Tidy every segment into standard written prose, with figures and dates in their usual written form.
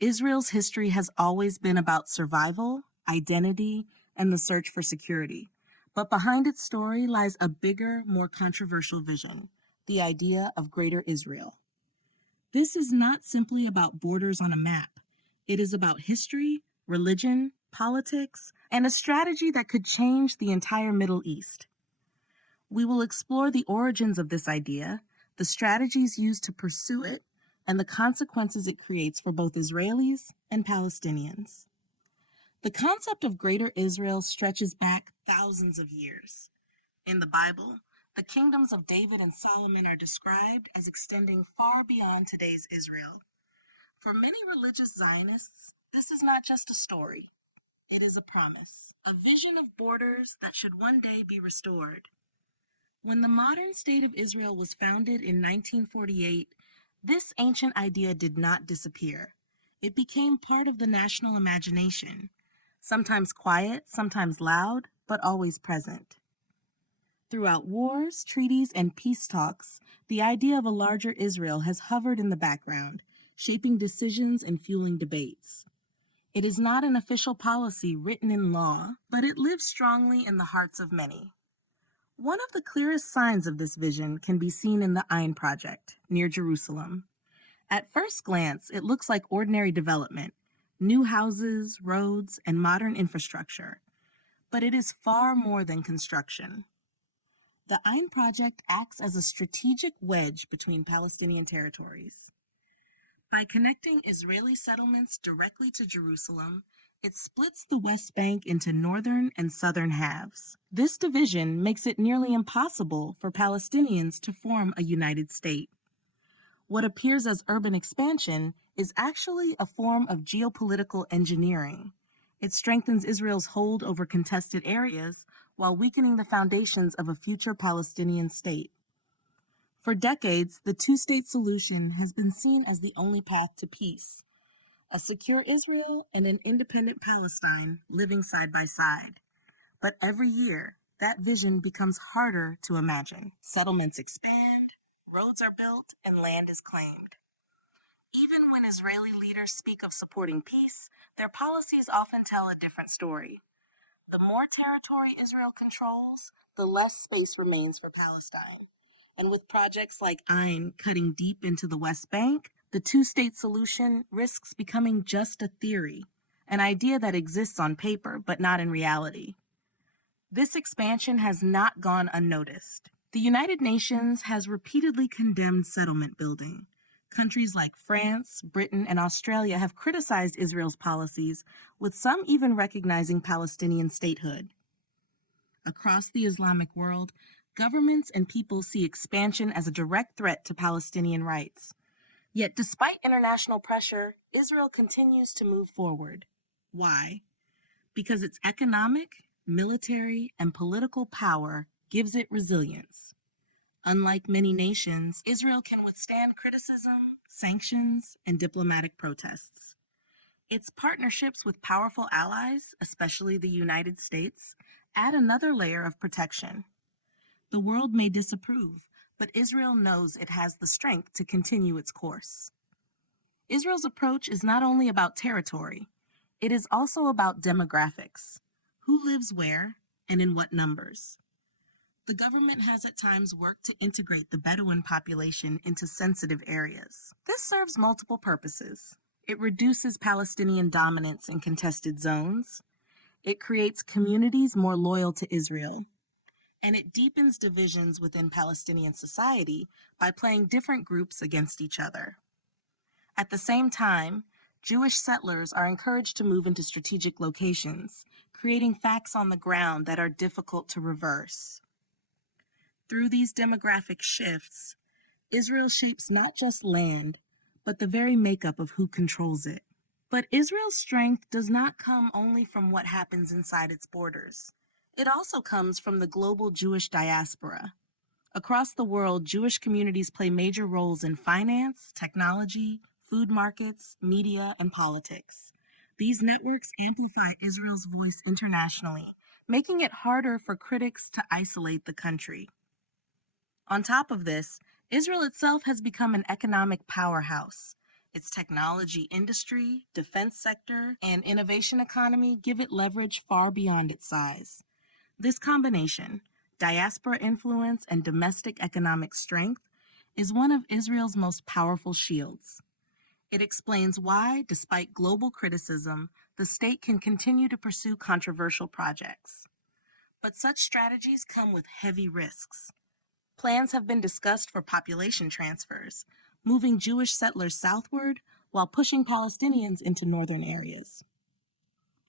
Israel's history has always been about survival, identity, and the search for security. But behind its story lies a bigger, more controversial vision, the idea of Greater Israel. This is not simply about borders on a map. It is about history, religion, politics, and a strategy that could change the entire Middle East. We will explore the origins of this idea, the strategies used to pursue it, and the consequences it creates for both Israelis and Palestinians. The concept of Greater Israel stretches back thousands of years. In the Bible, the kingdoms of David and Solomon are described as extending far beyond today's Israel. For many religious Zionists, this is not just a story, it is a promise, a vision of borders that should one day be restored. When the modern state of Israel was founded in 1948, this ancient idea did not disappear. It became part of the national imagination, sometimes quiet, sometimes loud, but always present. Throughout wars, treaties, and peace talks, the idea of a larger Israel has hovered in the background, shaping decisions and fueling debates. It is not an official policy written in law, but it lives strongly in the hearts of many. One of the clearest signs of this vision can be seen in the Ain Project, near Jerusalem. At first glance, it looks like ordinary development, new houses, roads, and modern infrastructure. But it is far more than construction. The Ain Project acts as a strategic wedge between Palestinian territories. By connecting Israeli settlements directly to Jerusalem, it splits the West Bank into northern and southern halves. This division makes it nearly impossible for Palestinians to form a united state. What appears as urban expansion is actually a form of geopolitical engineering. It strengthens Israel's hold over contested areas while weakening the foundations of a future Palestinian state. For decades, the two-state solution has been seen as the only path to peace. A secure Israel and an independent Palestine living side by side. But every year, that vision becomes harder to imagine. Settlements expand, roads are built, and land is claimed. Even when Israeli leaders speak of supporting peace, their policies often tell a different story. The more territory Israel controls, the less space remains for Palestine. And with projects like Ain cutting deep into the West Bank, the two-state solution risks becoming just a theory, an idea that exists on paper but not in reality. This expansion has not gone unnoticed. The United Nations has repeatedly condemned settlement building. Countries like France, Britain, and Australia have criticized Israel's policies, with some even recognizing Palestinian statehood. Across the Islamic world, governments and people see expansion as a direct threat to Palestinian rights. Yet despite international pressure, Israel continues to move forward. Why? Because its economic, military, and political power gives it resilience. Unlike many nations, Israel can withstand criticism, sanctions, and diplomatic protests. Its partnerships with powerful allies, especially the United States, add another layer of protection. The world may disapprove, but Israel knows it has the strength to continue its course. Israel's approach is not only about territory, it is also about demographics. Who lives where and in what numbers? The government has at times worked to integrate the Bedouin population into sensitive areas. This serves multiple purposes. It reduces Palestinian dominance in contested zones. It creates communities more loyal to Israel. And it deepens divisions within Palestinian society by playing different groups against each other. At the same time, Jewish settlers are encouraged to move into strategic locations, creating facts on the ground that are difficult to reverse. Through these demographic shifts, Israel shapes not just land, but the very makeup of who controls it. But Israel's strength does not come only from what happens inside its borders. It also comes from the global Jewish diaspora. Across the world, Jewish communities play major roles in finance, technology, food markets, media, and politics. These networks amplify Israel's voice internationally, making it harder for critics to isolate the country. On top of this, Israel itself has become an economic powerhouse. Its technology industry, defense sector, and innovation economy give it leverage far beyond its size. This combination, diaspora influence and domestic economic strength, is one of Israel's most powerful shields. It explains why, despite global criticism, the state can continue to pursue controversial projects. But such strategies come with heavy risks. Plans have been discussed for population transfers, moving Jewish settlers southward while pushing Palestinians into northern areas.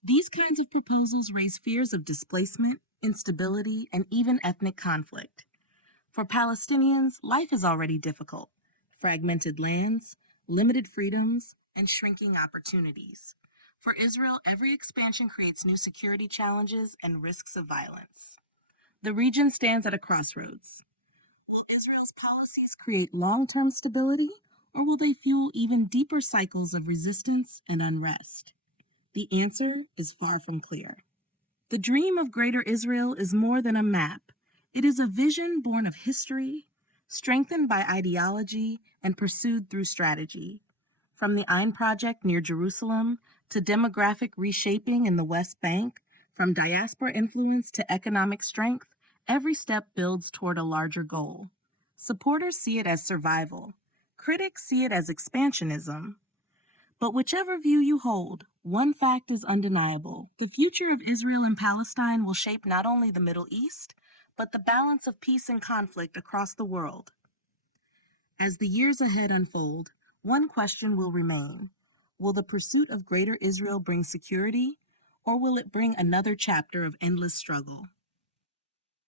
These kinds of proposals raise fears of displacement, instability, and even ethnic conflict. For Palestinians, life is already difficult: fragmented lands, limited freedoms, and shrinking opportunities. For Israel, every expansion creates new security challenges and risks of violence. The region stands at a crossroads. Will Israel's policies create long-term stability, or will they fuel even deeper cycles of resistance and unrest? The answer is far from clear. The dream of Greater Israel is more than a map. It is a vision born of history, strengthened by ideology, and pursued through strategy. From the Ain Project near Jerusalem to demographic reshaping in the West Bank, from diaspora influence to economic strength, every step builds toward a larger goal. Supporters see it as survival. Critics see it as expansionism. But whichever view you hold, one fact is undeniable. The future of Israel and Palestine will shape not only the Middle East, but the balance of peace and conflict across the world. As the years ahead unfold, one question will remain. Will the pursuit of Greater Israel bring security, or will it bring another chapter of endless struggle?